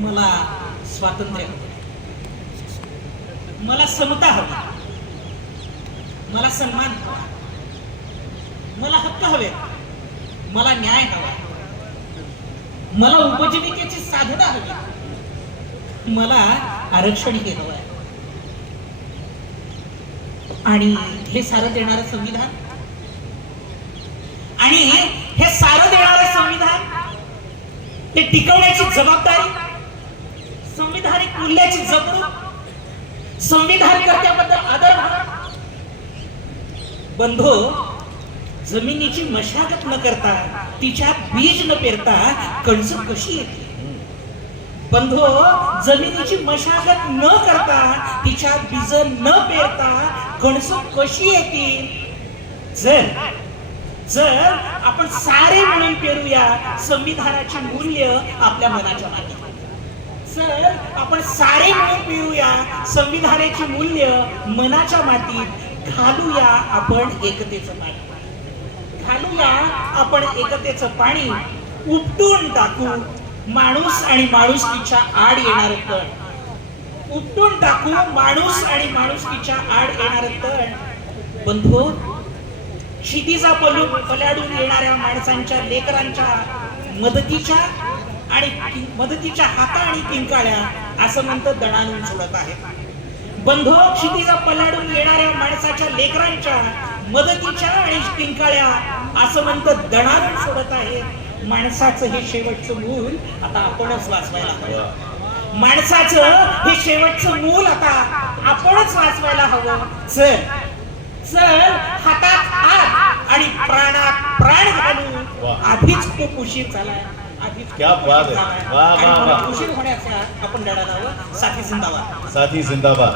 मला स्वातंत्र्य हवं. मला समता हवी. मला सन्मान हवा. मला हक्क हवे. मला न्याय हवा. मला उपजीविकेची साधना हवी. मला आरक्षण हे हवं आहे. आणि हे सारं देणारं संविधान? आणि हे सारं देणारं संविधान? ते टिकवण्याची जबाबदारी? मूल्याची जपणूक संविधान करत्याबद्दल आदर भाव. बंधो जमिनीची मशागत न करता तिच्यात बीज न पेरता कणस कशी येते बंधो जमिनीची मशागत न करता तिच्यात बीज न पेरता कणस कशी येतील? जर जर आपण सारे मिळून पेरूया संविधानाची मूल्य आपल्या मनाच्या मागे. सर आपण सारे मिळून पेरूया संविधानाची मूल्य मनाच्या मातीत घालूया आपण एकतेचं पाणी. घालूया आपण एकतेचं पाणी उपटून टाकू. माणूस आणि माणुसकीच्या आड येणार तण. उपटून टाकू माणूस आणि माणुसकीच्या आड येणार तण. बंधू क्षितिजा पलू पलाडून येणाऱ्या माणसांच्या लेकरांच्या मदतीच्या आणि मदतीच्या हाता आणि किंकाळ्या असं म्हणतं दणानून सोडत आहे. बंधो क्षितिजा पलाडून येणाऱ्या माणसाच्या लेकरांच्या मदतीच्या आणि किंकाळ्या असं म्हणतं दणानून सोडत आहे. माणसाचं हे शेवटचं मूल आता आपणच वाचवायला हवं. माणसाचं हे शेवटचं मूल आता आपणच वाचवायला हवं. चल. चल हातात हात आणि प्राणात प्राण घालू वा. आधीच खूप उशीर झालाय. क्या बात है. झालाय. वा, आणि वा, म्हणून वा. उशीर होण्याचा आपण लढा लावा साथी जिंदाबाद साथी जिंदाबाद